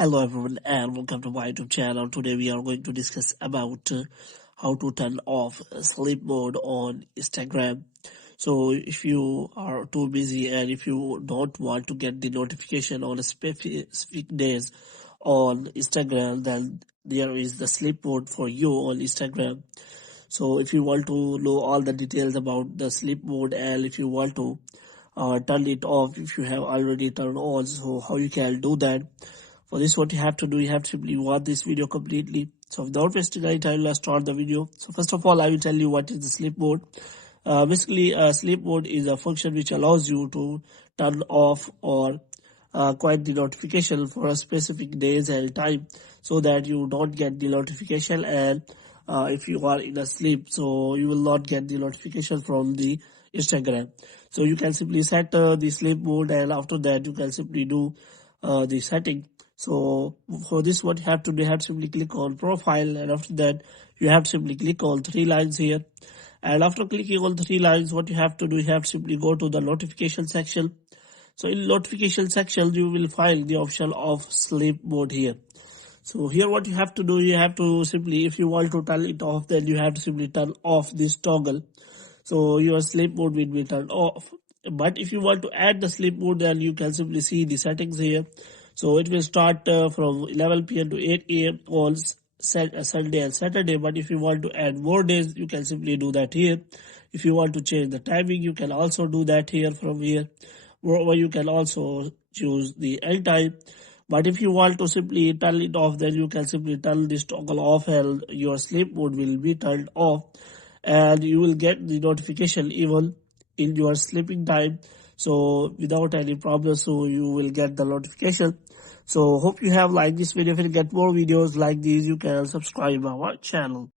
Hello everyone and welcome to my YouTube channel. Today we are going to discuss about how to turn off sleep mode on Instagram. So if you are too busy and if you don't want to get the notification on a specific days on Instagram, then there is the sleep mode for you on Instagram. So if you want to know all the details about the sleep mode and if you want to turn it off if you have already turned on, so how you can do that. For this, what you have to do, you have to simply watch this video completely. So without wasting any time, let's start the video. So first of all, I will tell you what is the sleep mode. Basically, sleep mode is a function which allows you to turn off or quiet the notification for a specific days and time, so that you don't get the notification. And if you are in a sleep, so you will not get the notification from the Instagram. So you can simply set the sleep mode, and after that you can simply do the setting. So for this, what you have to do, you have to simply click on profile, and after that you have to simply click on three lines here. And after clicking on three lines, what you have to do, you have to simply go to the notification section. So in notification section, you will find the option of sleep mode here. So here what you have to do, you have to simply, if you want to turn it off, then you have to simply turn off this toggle. So your sleep mode will be turned off. But if you want to add the sleep mode, then you can simply see the settings here. So it will start from 11 p.m. to 8 a.m. on Sunday and Saturday. But if you want to add more days, you can simply do that here. If you want to change the timing, you can also do that here from here. Or you can also choose the end time. But if you want to simply turn it off, then you can simply turn this toggle off and your sleep mode will be turned off. And you will get the notification even in your sleeping time, so without any problem. So you will get the notification. So hope you have liked this video. If you get more videos like these, you can subscribe our channel.